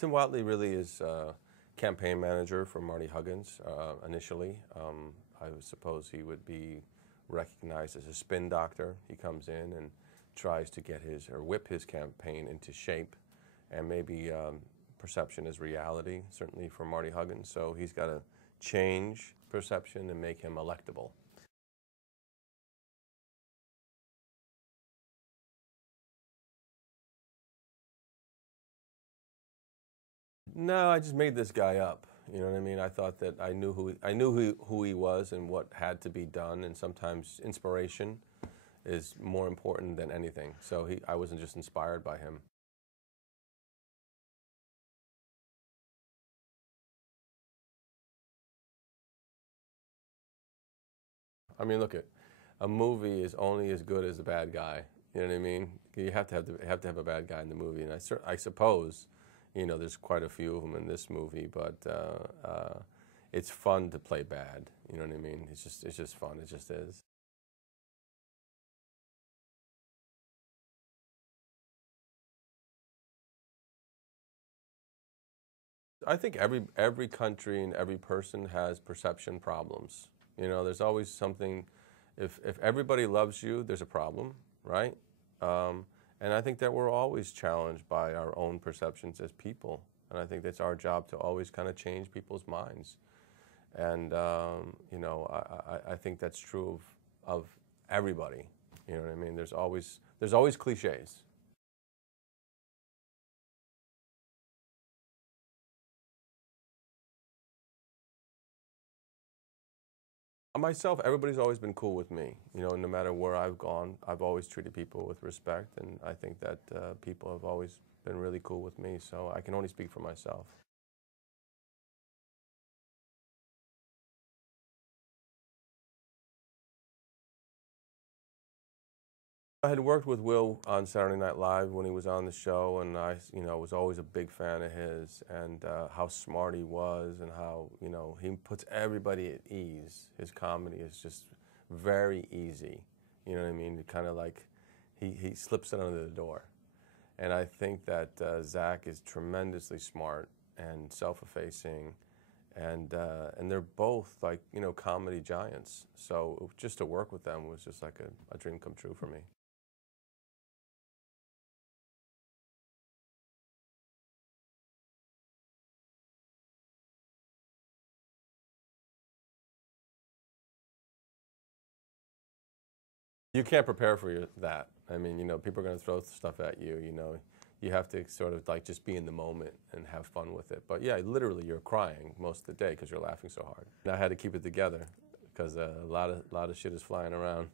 Tim Wattley really is campaign manager for Marty Huggins initially. I suppose he would be recognized as a spin doctor. He comes in and tries to get his, or whip his campaign into shape, and maybe perception is reality, certainly for Marty Huggins. So he's got to change perception and make him electable. No, I just made this guy up. You know what I mean? I thought that I knew who he was and what had to be done, and sometimes inspiration is more important than anything. So I wasn't just inspired by him. I mean, look, a movie is only as good as the bad guy. You know what I mean? You have to have a bad guy in the movie, and I suppose, you know, there's quite a few of them in this movie, but it's fun to play bad. You know what I mean? It's just fun. It just is. I think every country and every person has perception problems. You know, there's always something. If everybody loves you, there's a problem, right? And I think that we're always challenged by our own perceptions as people. And I think that's our job to always kind of change people's minds. And, you know, I think that's true of everybody. You know what I mean? There's always cliches. Myself, everybody's always been cool with me. You know, no matter where I've gone, I've always treated people with respect, and I think that people have always been really cool with me, so I can only speak for myself. I had worked with Will on Saturday Night Live when he was on the show, and I, you know, was always a big fan of his, and how smart he was, and how, you know, he puts everybody at ease. His comedy is just very easy. You know what I mean? Kind of like he slips it under the door. And I think that Zach is tremendously smart and self-effacing, and they're both, like, you know, comedy giants. So just to work with them was just like a dream come true for me. You can't prepare for that. I mean, you know, people are going to throw stuff at you, you know. You have to sort of like just be in the moment and have fun with it. But yeah, literally you're crying most of the day because you're laughing so hard. And I had to keep it together because a lot of shit is flying around.